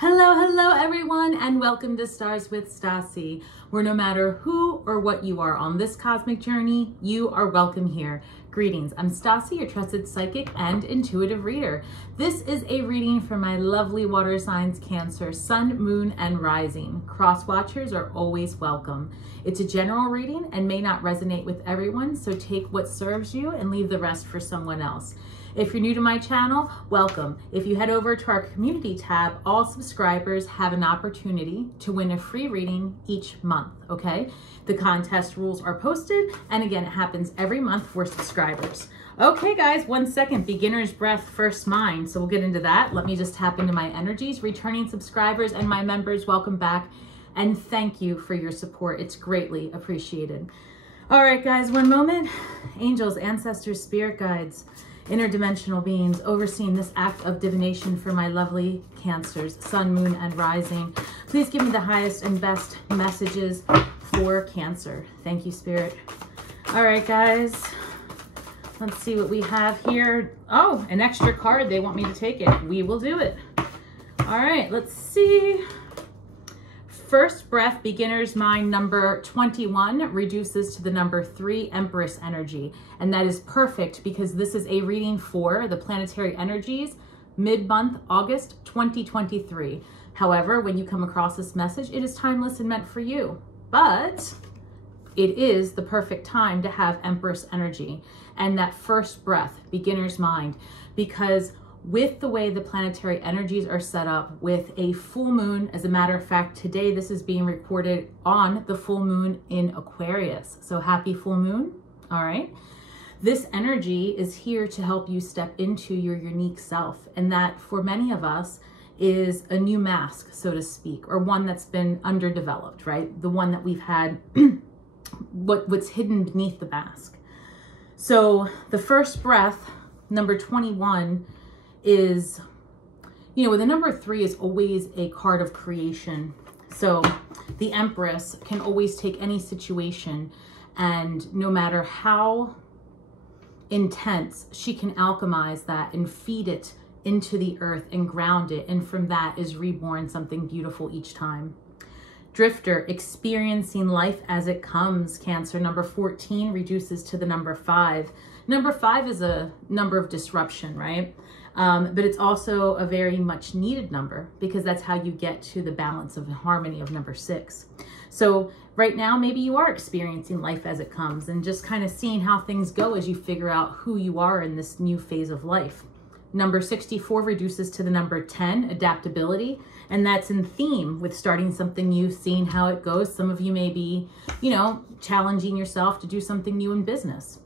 Hello, hello everyone, and welcome to Stars with Stasi, where no matter who or what you are on this cosmic journey, you are welcome here. Greetings, I'm Stasi, your trusted psychic and intuitive reader. This is a reading for my lovely water signs Cancer, Sun, Moon, and Rising. Cross watchers are always welcome. It's a general reading and may not resonate with everyone, so take what serves you and leave the rest for someone else. If you're new to my channel, welcome. If you head over to our community tab, all subscribers have an opportunity to win a free reading each month, okay? The contest rules are posted, and again, it happens every month for subscribers. Okay, guys, 1 second. Beginner's breath, first mind. So we'll get into that. Let me just tap into my energies. Returning subscribers and my members, welcome back, and thank you for your support. It's greatly appreciated. All right, guys, one moment. Angels, ancestors, spirit guides, interdimensional beings overseeing this act of divination for my lovely Cancers, Sun, Moon, and Rising. Please give me the highest and best messages for Cancer. Thank you, Spirit. All right, guys. Let's see what we have here. Oh, an extra card. They want me to take it. We will do it. All right, let's see. First breath, beginner's mind, number 21 reduces to the number 3, Empress energy. And that is perfect because this is a reading for the planetary energies mid-month, August 2023. However, when you come across this message, it is timeless and meant for you. But it is the perfect time to have Empress energy and that first breath, beginner's mind, because with the way the planetary energies are set up with a full moon, as a matter of fact, today this is being recorded on the full moon in Aquarius. So happy full moon. All right. This energy is here to help you step into your unique self. And that for many of us is a new mask, so to speak, or one that's been underdeveloped, right? The one that we've had, what's hidden beneath the mask. So the first breath, number 21, is, you know, with the number 3 is always a card of creation. So the Empress can always take any situation, and no matter how intense, she can alchemize that and feed it into the earth and ground it. And from that is reborn something beautiful each time. Drifter, experiencing life as it comes, Cancer. Number 14 reduces to the number 5. Number 5 is a number of disruption, right? But it's also a very much needed number because that's how you get to the balance of harmony of number 6. So right now, maybe you are experiencing life as it comes and just kind of seeing how things go as you figure out who you are in this new phase of life. Number 64 reduces to the number 10, adaptability. And that's in theme with starting something new, seeing how it goes. Some of you may be, you know, challenging yourself to do something new in business.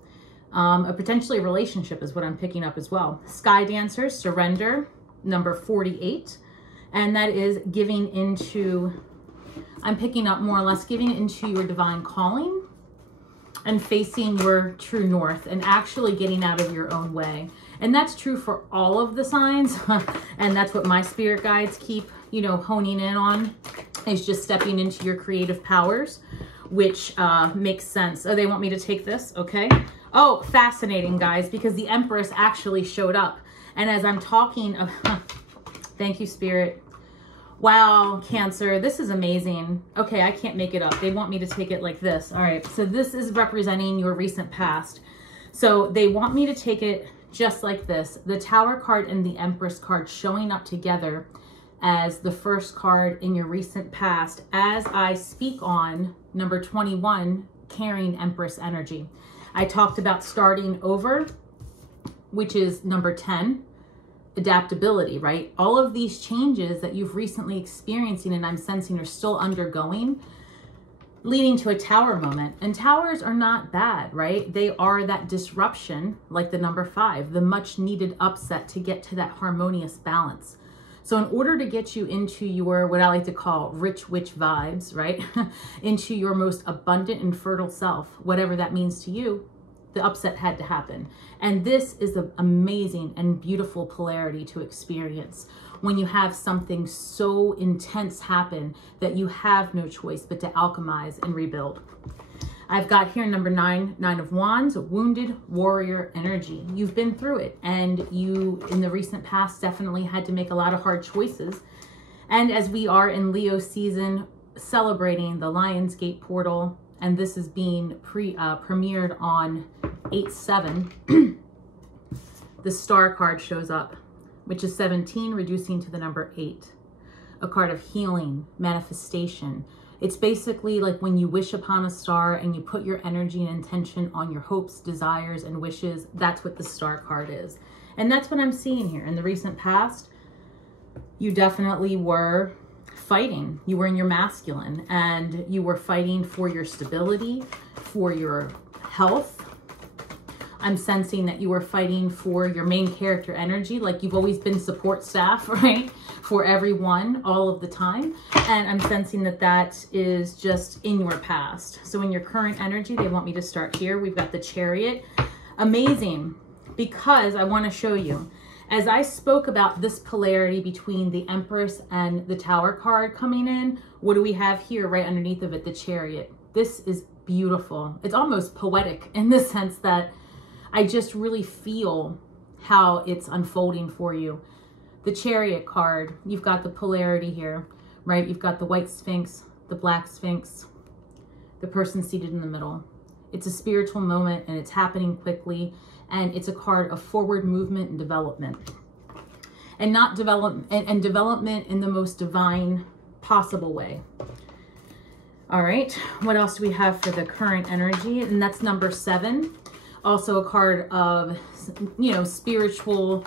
Potentially a relationship is what I'm picking up as well. Sky Dancer, surrender, number 48. And that is giving into, I'm picking up more or less giving into your divine calling and facing your true north and actually getting out of your own way. And that's true for all of the signs. And that's what my spirit guides keep, you know, honing in on, is just stepping into your creative powers, which makes sense. Oh, they want me to take this? Okay. Oh, fascinating, guys, because the Empress actually showed up. And as I'm talking, thank you, Spirit. Wow, Cancer, this is amazing. Okay, I can't make it up. They want me to take it like this. All right, so this is representing your recent past. So they want me to take it just like this. The Tower card and the Empress card showing up together as the first card in your recent past as I speak on number 21, carrying Empress energy. I talked about starting over, which is number 10, adaptability, right? All of these changes that you've recently experiencing and I'm sensing are still undergoing, leading to a Tower moment. And Towers are not bad, right? They are that disruption, like the number 5, the much needed upset to get to that harmonious balance. So in order to get you into your, what I like to call rich witch vibes, right? into your most abundant and fertile self, whatever that means to you, the upset had to happen. And this is an amazing and beautiful polarity to experience when you have something so intense happen that you have no choice but to alchemize and rebuild. I've got here number 9, 9 of Wands, wounded warrior energy. You've been through it, and you in the recent past definitely had to make a lot of hard choices. And as we are in Leo season, celebrating the Lionsgate portal, and this is being premiered on 8/7, the star card shows up, which is 17, reducing to the number 8. A card of healing, manifestation. It's basically like when you wish upon a star and you put your energy and intention on your hopes, desires, and wishes. That's what the star card is. And that's what I'm seeing here. In the recent past, you definitely were fighting. You were in your masculine, and you were fighting for your stability, for your health. I'm sensing that you were fighting for your main character energy, like you've always been support staff, right? For everyone, all of the time. And I'm sensing that that is just in your past. So in your current energy, they want me to start here. We've got the Chariot. Amazing, because I want to show you. As I spoke about this polarity between the Empress and the Tower card coming in, what do we have here right underneath of it? The Chariot. This is beautiful. It's almost poetic in the sense that I just really feel how it's unfolding for you. The Chariot card, you've got the polarity here, right? You've got the white Sphinx, the black Sphinx, the person seated in the middle. It's a spiritual moment, and it's happening quickly, and it's a card of forward movement and development. And not development, and development in the most divine possible way. All right, what else do we have for the current energy? And that's number 7. Also a card of, you know, spiritual,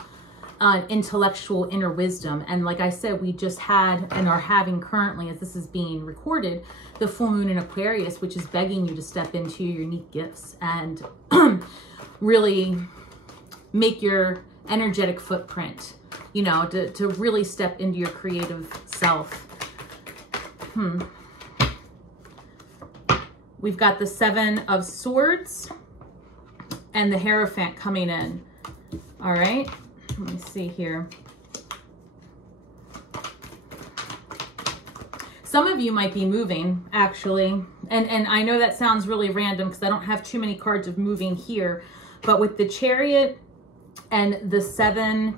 intellectual inner wisdom. And like I said, we just had and are having currently, as this is being recorded, the full moon in Aquarius, which is begging you to step into your unique gifts and really make your energetic footprint, you know, to really step into your creative self. We've got the 7 of Swords and the Hierophant coming in. All right, let me see here. Some of you might be moving, actually. And I know that sounds really random because I don't have too many cards of moving here. But with the Chariot and the 7,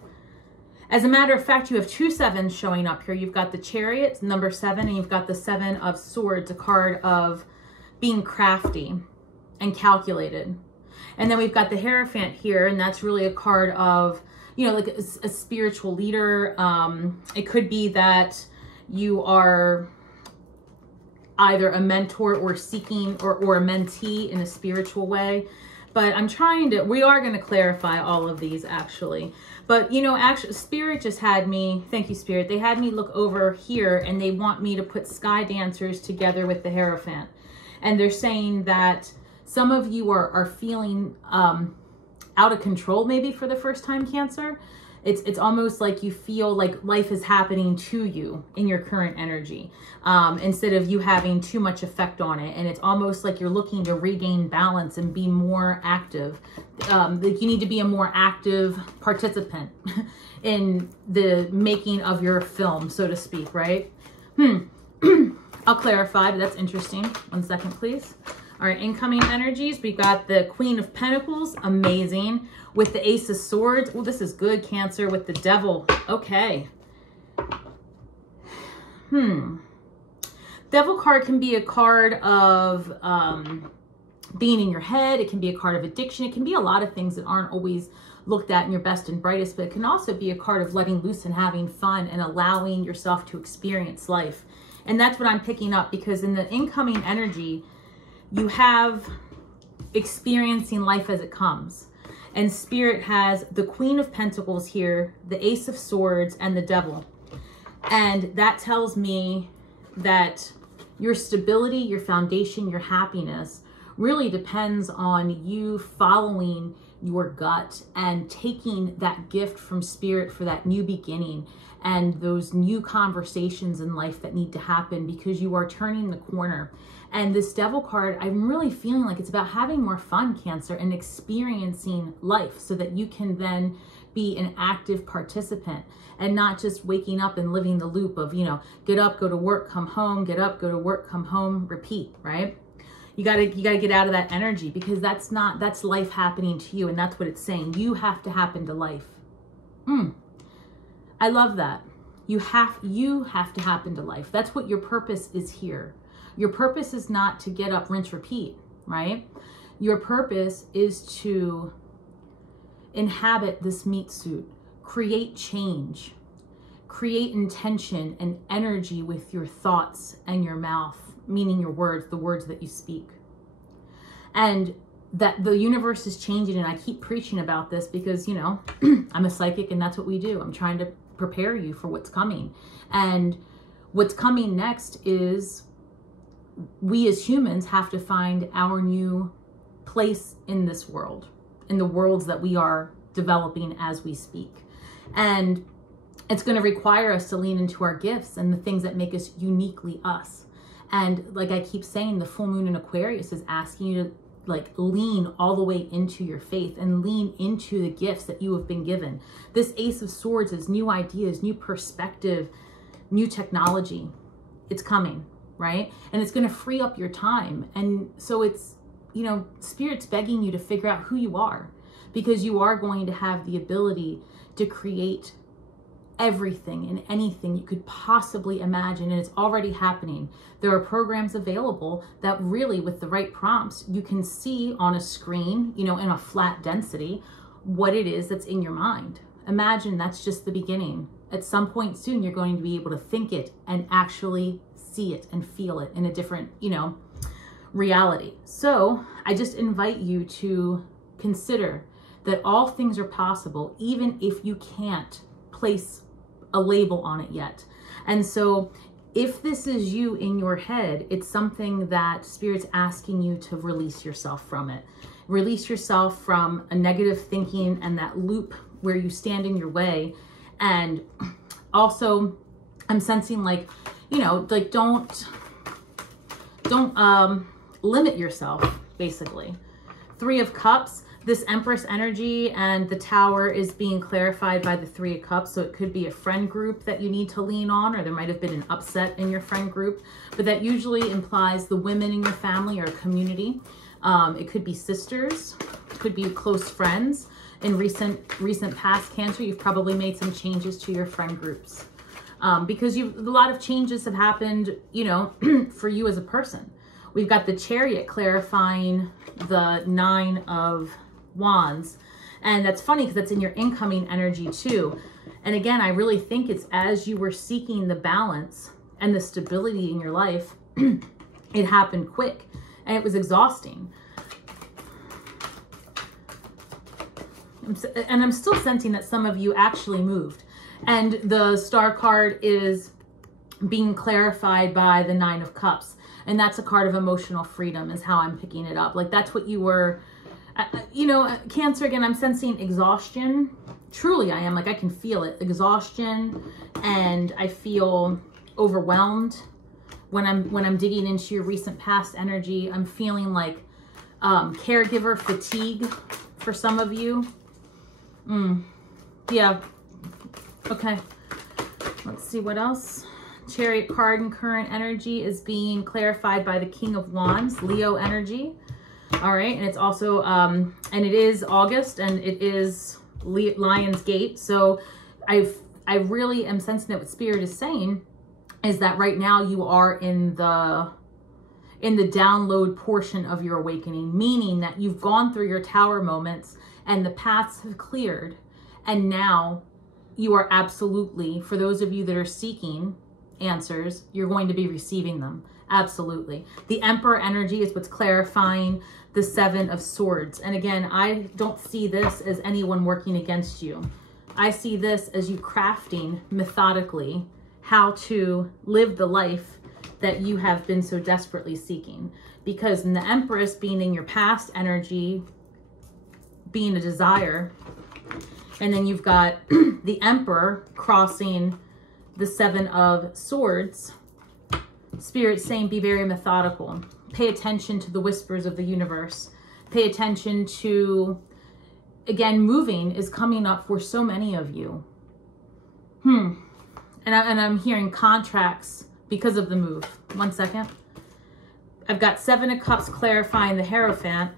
as a matter of fact, you have 2 7s showing up here. You've got the Chariot, number 7, and you've got the 7 of Swords, a card of being crafty and calculated. And then we've got the Hierophant here, and that's really a card of, you know, like a spiritual leader. It could be that you are either a mentor or seeking or a mentee in a spiritual way. But I'm trying to, we are going to clarify all of these actually. But, you know, actually, Spirit just had me, thank you, Spirit, they had me look over here, and they want me to put Sky Dancers together with the Hierophant. And they're saying that some of you are feeling out of control maybe for the first time, Cancer. It's almost like you feel like life is happening to you in your current energy instead of you having too much effect on it. And it's almost like you're looking to regain balance and be more active. Like you need to be a more active participant in the making of your film, so to speak, right? I'll clarify, but that's interesting. 1 second, please. All right, incoming energies. We got the Queen of Pentacles, amazing. With the Ace of Swords. Oh, this is good, Cancer. With the Devil. Okay. Devil card can be a card of being in your head. It can be a card of addiction. It can be a lot of things that aren't always looked at in your best and brightest, but it can also be a card of letting loose and having fun and allowing yourself to experience life. And that's what I'm picking up, because in the incoming energy, you have experiencing life as it comes. And Spirit has the Queen of Pentacles here, the Ace of Swords, and the Devil. And that tells me that your stability, your foundation, your happiness really depends on you following your gut and taking that gift from Spirit for that new beginning and those new conversations in life that need to happen, because you are turning the corner. And this Devil card, I'm really feeling like it's about having more fun, Cancer, and experiencing life so that you can then be an active participant and not just waking up and living the loop of, you know, get up, go to work, come home, get up, go to work, come home, repeat, right? You gotta get out of that energy, because that's life happening to you, and that's what it's saying. You have to happen to life. I love that. You have to happen to life. That's what your purpose is here. Your purpose is not to get up, rinse, repeat, right? Your purpose is to inhabit this meat suit, create change, create intention and energy with your thoughts and your mouth, meaning your words, the words that you speak. And that the universe is changing, and I keep preaching about this because, you know, I'm a psychic and that's what we do. I'm trying to prepare you for what's coming. And what's coming next is we as humans have to find our new place in this world, in the worlds that we are developing as we speak. And it's going to require us to lean into our gifts and the things that make us uniquely us. And like I keep saying, the full moon in Aquarius is asking you to like lean all the way into your faith and lean into the gifts that you have been given. This Ace of Swords is new ideas, new perspective, new technology. It's coming, right? And it's going to free up your time. And so it's, you know, Spirit's begging you to figure out who you are, because you are going to have the ability to create everything and anything you could possibly imagine, and it's already happening. There are programs available that really, with the right prompts, you can see on a screen, you know, in a flat density, what it is that's in your mind. Imagine that's just the beginning. At some point soon, you're going to be able to think it and actually see it and feel it in a different, you know, reality. So I just invite you to consider that all things are possible, even if you can't place a label on it yet. And so if this is you in your head, it's something that Spirit's asking you to release yourself from it. Release yourself from a negative thinking and that loop where you stand in your way. And also I'm sensing like, you know, like don't limit yourself, basically. 3 of Cups. This Empress energy and the Tower is being clarified by the 3 of Cups. So it could be a friend group that you need to lean on, or there might have been an upset in your friend group, but that usually implies the women in your family or community. It could be sisters, it could be close friends. In recent past, Cancer, you've probably made some changes to your friend groups because a lot of changes have happened, you know, for you as a person. We've got the Chariot clarifying the 9 of Wands. And that's funny because that's in your incoming energy too. And again, I really think it's as you were seeking the balance and the stability in your life, it happened quick and it was exhausting. And I'm still sensing that some of you actually moved. And the Star card is being clarified by the 9 of Cups. And that's a card of emotional freedom is how I'm picking it up. Like that's what you were, you know, Cancer, again, I'm sensing exhaustion. Truly, I am. Like I can feel it. Exhaustion. And I feel overwhelmed when I'm digging into your recent past energy. I'm feeling like caregiver fatigue for some of you. Yeah. Okay. Let's see what else. Chariot card and current energy is being clarified by the King of Wands, Leo energy. All right. And it's also, and it is August and it is Lion's Gate. So I really am sensing that what Spirit is saying is that right now you are in the download portion of your awakening, meaning that you've gone through your Tower moments and the paths have cleared. And now you are absolutely, for those of you that are seeking answers, you're going to be receiving them. Absolutely. The Emperor energy is what's clarifying the 7 of Swords. And again, I don't see this as anyone working against you. I see this as you crafting methodically how to live the life that you have been so desperately seeking. Because in the Empress being in your past energy, being a desire, and then you've got the Emperor crossing the 7 of Swords, Spirit saying be very methodical. Pay attention to the whispers of the universe. Pay attention to, again, moving is coming up for so many of you. And I'm hearing contracts because of the move. 1 second. I've got 7 of Cups clarifying the Hierophant,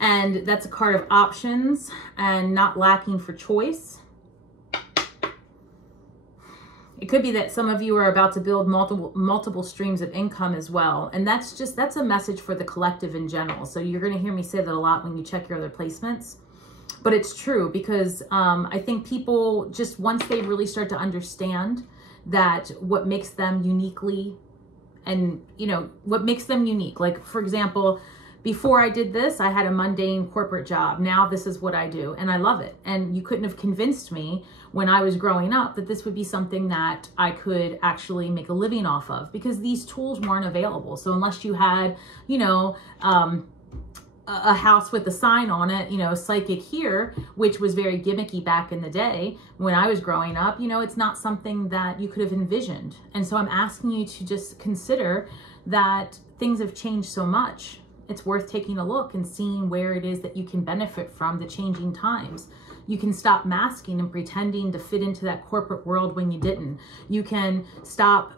and that's a card of options and not lacking for choice. It could be that some of you are about to build multiple streams of income as well. And that's a message for the collective in general. So you're going to hear me say that a lot when you check your other placements. But it's true because I think people just, once they really start to understand that what makes them uniquely, and what makes them unique. Like, for example, before I did this, I had a mundane corporate job. Now this is what I do and I love it. And you couldn't have convinced me when I was growing up that this would be something that I could actually make a living off of, because these tools weren't available. So unless you had, a house with a sign on it, psychic here, which was very gimmicky back in the day when I was growing up, it's not something that you could have envisioned. And so I'm asking you to just consider that things have changed so much. It's worth taking a look and seeing where it is that you can benefit from the changing times. You can stop masking and pretending to fit into that corporate world when you didn't. You can stop,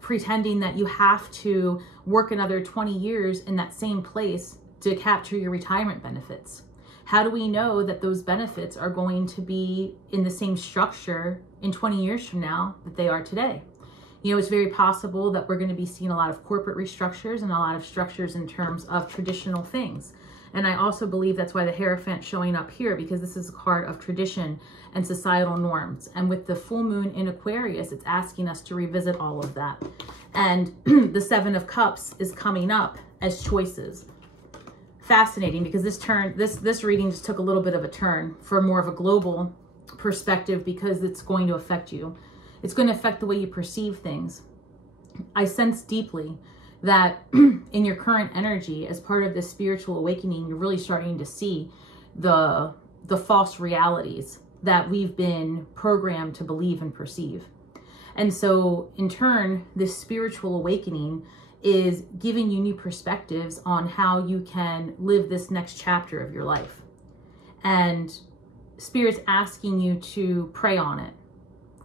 pretending that you have to work another 20 years in that same place to capture your retirement benefits. How do we know that those benefits are going to be in the same structure in 20 years from now that they are today? It's very possible that we're going to be seeing a lot of corporate restructures and a lot of structures in terms of traditional things. And I also believe that's why the Hierophant showing up here, because this is a card of tradition and societal norms. And with the full moon in Aquarius, it's asking us to revisit all of that. And the Seven of Cups is coming up as choices. Fascinating, because this reading just took a little bit of a turn for more of a global perspective, because it's going to affect you. It's going to affect the way you perceive things. I sense deeply that in your current energy, as part of this spiritual awakening, you're really starting to see the false realities that we've been programmed to believe and perceive. And so in turn, this spiritual awakening is giving you new perspectives on how you can live this next chapter of your life. And Spirit's asking you to pray on it.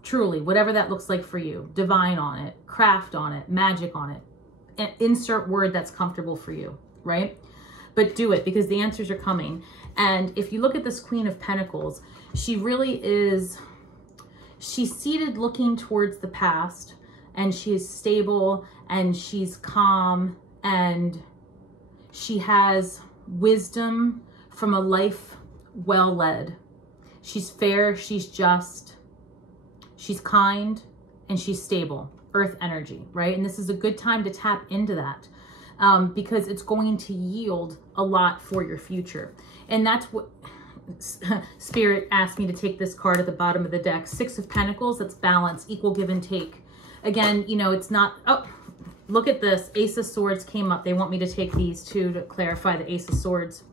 Truly, whatever that looks like for you. Divine on it, craft on it, magic on it. And insert word that's comfortable for you, right? But do it, because the answers are coming. And if you look at this Queen of Pentacles, she really is, she's seated looking towards the past, and she is stable and she's calm and she has wisdom from a life well led. She's fair, she's just, she's kind, and she's stable. Earth energy, right? And this is a good time to tap into that because it's going to yield a lot for your future. And that's what Spirit asked me to take this card at the bottom of the deck. Six of Pentacles, that's balance, equal give and take. Again, it's not, oh, look at this. Ace of Swords came up. They want me to take these two to clarify the Ace of Swords.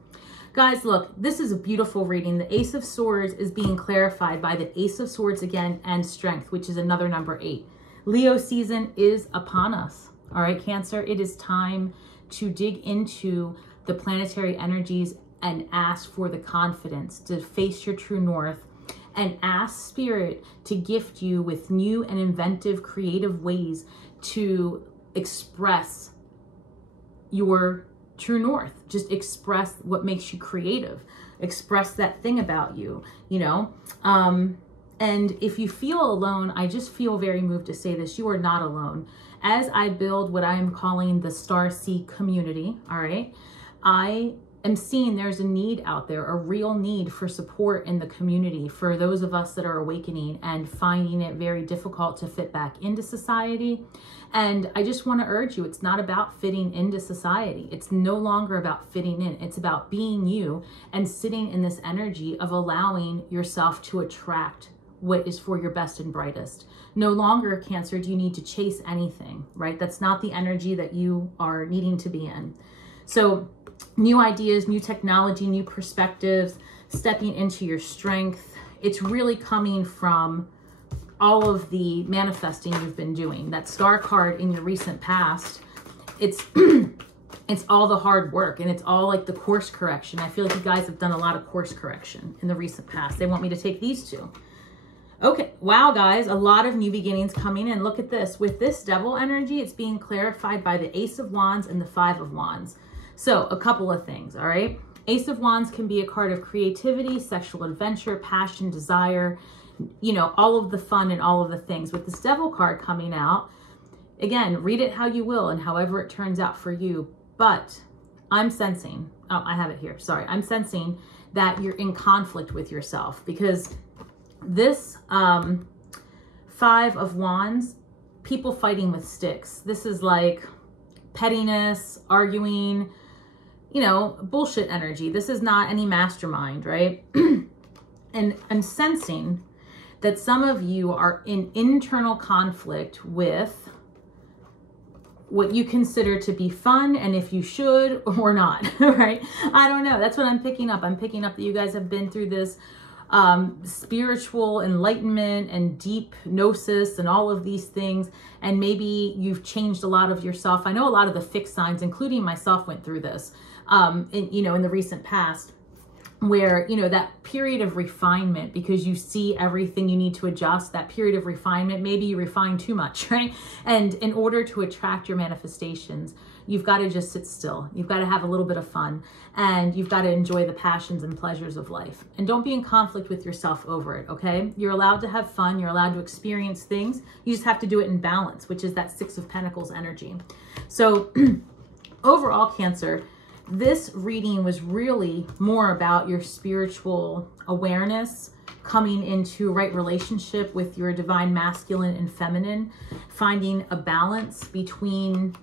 Guys, look, this is a beautiful reading. The Ace of Swords is being clarified by the Ace of Swords again and Strength, which is another number 8. Leo season is upon us. All right, Cancer, it is time to dig into the planetary energies and ask for the confidence to face your true north, and ask Spirit to gift you with new and inventive, creative ways to express your true north. Just express what makes you creative. Express that thing about you, And if you feel alone, I just feel very moved to say this. You are not alone. As I build what I am calling the Starseed community, all right, I am seeing there's a need out there, a real need for support in the community for those of us that are awakening and finding it very difficult to fit back into society. And I just want to urge you, it's not about fitting into society. It's no longer about fitting in. It's about being you and sitting in this energy of allowing yourself to attract what is for your best and brightest. No longer, Cancer, do you need to chase anything, right? That's not the energy that you are needing to be in. So new ideas, new technology, new perspectives, stepping into your strength. It's really coming from all of the manifesting you've been doing. That Star card in your recent past, it's it's all the hard work, and it's all like the course correction. I feel like you guys have done a lot of course correction in the recent past. They want me to take these two. Okay, wow, guys, a lot of new beginnings coming in. Look at this. With this Devil energy, it's being clarified by the Ace of Wands and the Five of Wands. So a couple of things, all right? Ace of Wands can be a card of creativity, sexual adventure, passion, desire. you know, all of the fun and all of the things. With this Devil card coming out, again, read it how you will and however it turns out for you. But I'm sensing, oh, I have it here. Sorry. I'm sensing that you're in conflict with yourself, because this 5 of Wands, people fighting with sticks. This is like pettiness, arguing, you know, bullshit energy. This is not any mastermind, right? And I'm sensing that some of you are in internal conflict with what you consider to be fun and if you should or not, right? I don't know. That's what I'm picking up. I'm picking up that you guys have been through this spiritual enlightenment and deep gnosis and all of these things. And maybe you've changed a lot of yourself. I know a lot of the fixed signs, including myself, went through this, you know, in the recent past, where, you know, that period of refinement, because you see everything you need to adjust, that period of refinement, maybe you refine too much, right? And in order to attract your manifestations, you've got to just sit still. You've got to have a little bit of fun, and you've got to enjoy the passions and pleasures of life. And don't be in conflict with yourself over it, okay? You're allowed to have fun. You're allowed to experience things. You just have to do it in balance, which is that 6 of Pentacles energy. So overall, Cancer, this reading was really more about your spiritual awareness, coming into right relationship with your divine masculine and feminine, finding a balance between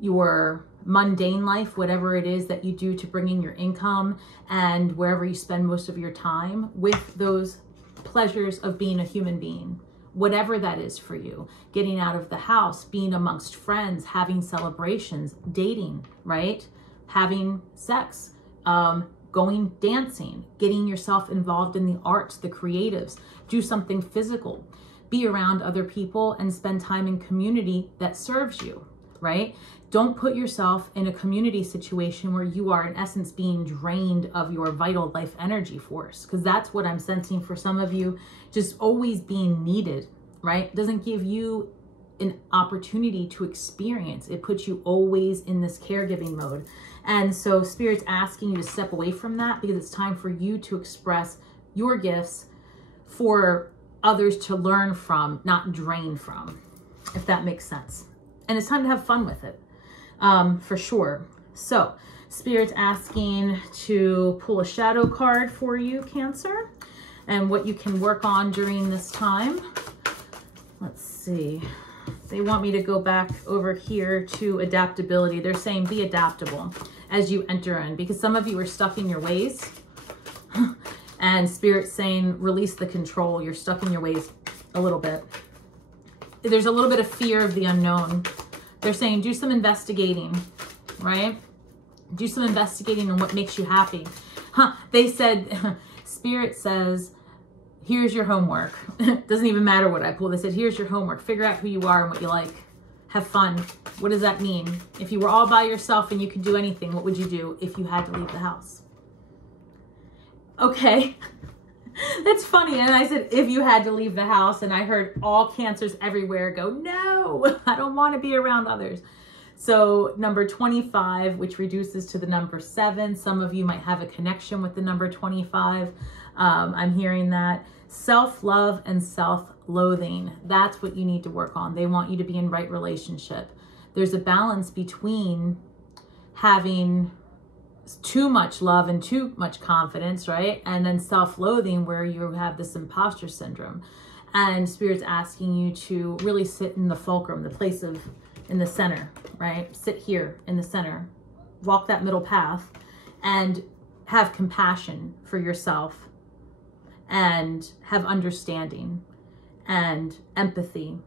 your mundane life, whatever it is that you do to bring in your income and wherever you spend most of your time, with those pleasures of being a human being, whatever that is for you. Getting out of the house, being amongst friends, having celebrations, dating, right? Having sex, going dancing, getting yourself involved in the arts, the creatives, do something physical, be around other people and spend time in community that serves you, right? Don't put yourself in a community situation where you are in essence being drained of your vital life energy force, because that's what I'm sensing for some of you, just always being needed, right? Doesn't give you an opportunity to experience. It puts you always in this caregiving mode. And so Spirit's asking you to step away from that, because it's time for you to express your gifts for others to learn from, not drain from, if that makes sense. And it's time to have fun with it, for sure. So Spirit's asking to pull a shadow card for you, Cancer, and what you can work on during this time. Let's see. They want me to go back over here to adaptability. They're saying be adaptable as you enter in, because some of you are stuck in your ways. And Spirit's saying release the control. You're stuck in your ways a little bit. There's a little bit of fear of the unknown. They're saying do some investigating, right? Do some investigating on what makes you happy. They said, Spirit says, here's your homework. Doesn't even matter what I pull. They said, here's your homework. Figure out who you are and what you like. Have fun. What does that mean? If you were all by yourself and you could do anything, what would you do if you had to leave the house? Okay. That's funny. And I said, if you had to leave the house, and I heard all Cancers everywhere go, no, I don't want to be around others. So number 25, which reduces to the number 7. Some of you might have a connection with the number 25. I'm hearing that. Self-love and self-loathing. That's what you need to work on. They want you to be in right relationship. There's a balance between having too much love and too much confidence, right? And then self-loathing, where you have this imposter syndrome. And Spirit's asking you to really sit in the fulcrum, the place of, in the center, right? Sit here in the center, walk that middle path, and have compassion for yourself, and have understanding and empathy,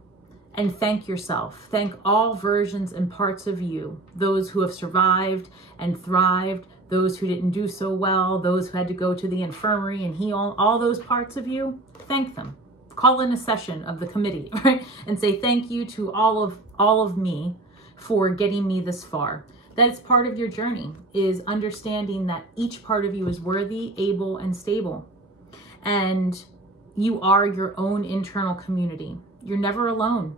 and thank yourself. Thank all versions and parts of you, those who have survived and thrived, those who didn't do so well, those who had to go to the infirmary and heal, all those parts of you. Thank them. Call in a session of the committee, right? And say thank you to all of me for getting me this far. That's part of your journey, is understanding that each part of you is worthy, able, and stable. And you are your own internal community. You're never alone.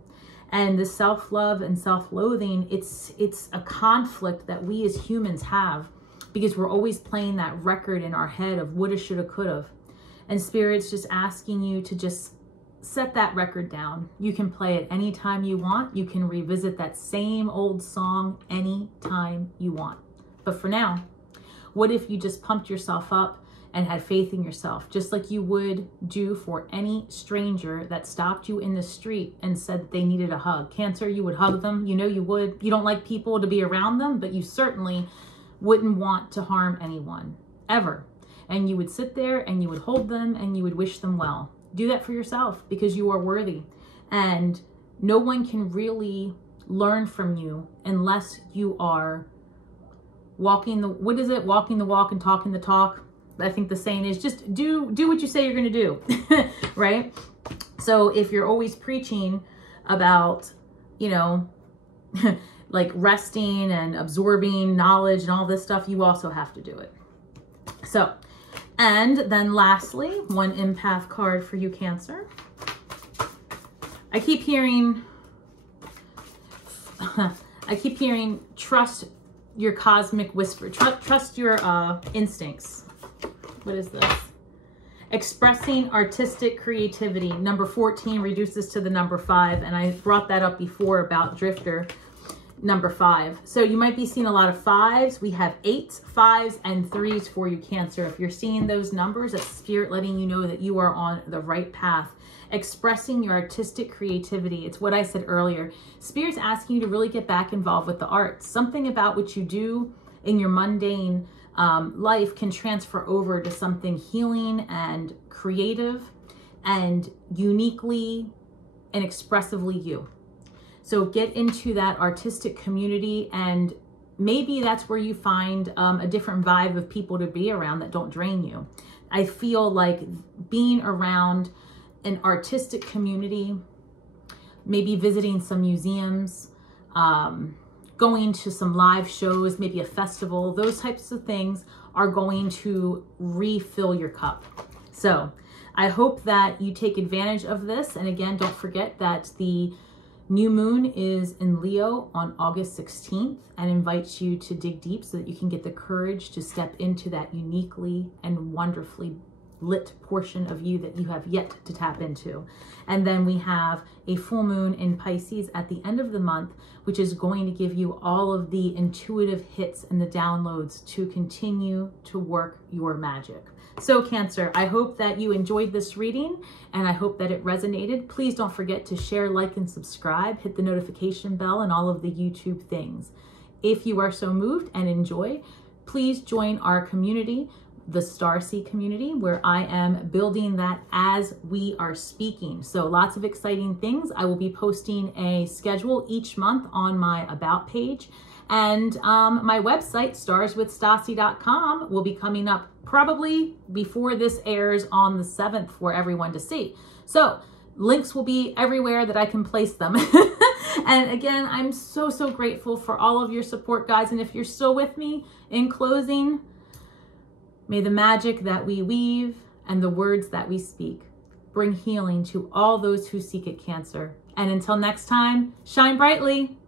And the self-love and self-loathing, it's a conflict that we as humans have, because we're always playing that record in our head of woulda, shoulda, coulda. And Spirit's just asking you to just set that record down. You can play it anytime you want. You can revisit that same old song anytime you want. But for now, what if you just pumped yourself up and had faith in yourself, just like you would do for any stranger that stopped you in the street and said that they needed a hug? Cancer, you would hug them. You know you would. You don't like people to be around them, but you certainly wouldn't want to harm anyone, ever. And you would sit there and you would hold them and you would wish them well. Do that for yourself because you are worthy. And no one can really learn from you unless you are walking the, what is it? Walking the walk and talking the talk. I think the saying is just do what you say you're going to do, right? So if you're always preaching about, you know, like resting and absorbing knowledge and all this stuff, you also have to do it. So, and then lastly, one empath card for you, Cancer. I keep hearing trust your cosmic whisper, trust your instincts. What is this? Expressing artistic creativity. Number 14 reduces to the number 5. And I brought that up before about Drifter, number 5. So you might be seeing a lot of 5s. We have 8s, 5s, and 3s for you, Cancer. If you're seeing those numbers, that's Spirit letting you know that you are on the right path. Expressing your artistic creativity. It's what I said earlier. Spirit's asking you to really get back involved with the arts. Something about what you do in your mundane life can transfer over to something healing and creative and uniquely and expressively you. So get into that artistic community, and maybe that's where you find a different vibe of people to be around that don't drain you. I feel like being around an artistic community, maybe visiting some museums, going to some live shows, maybe a festival, those types of things are going to refill your cup. So I hope that you take advantage of this. And again, don't forget that the new moon is in Leo on August 16th and invites you to dig deep so that you can get the courage to step into that uniquely and wonderfully lit portion of you that you have yet to tap into. And then we have a full moon in Pisces at the end of the month, which is going to give you all of the intuitive hits and the downloads to continue to work your magic. So Cancer, I hope that you enjoyed this reading and I hope that it resonated. Please don't forget to share, like, and subscribe, hit the notification bell and all of the YouTube things. If you are so moved and enjoy, please join our community, the Stasi community, where I am building that as we are speaking. So lots of exciting things. I will be posting a schedule each month on my About page. And my website, starswithstasi.com, will be coming up probably before this airs on the 7th for everyone to see. So links will be everywhere that I can place them. And again, I'm so, so grateful for all of your support, guys. And if you're still with me, in closing, may the magic that we weave and the words that we speak bring healing to all those who seek it, Cancer. And until next time, shine brightly.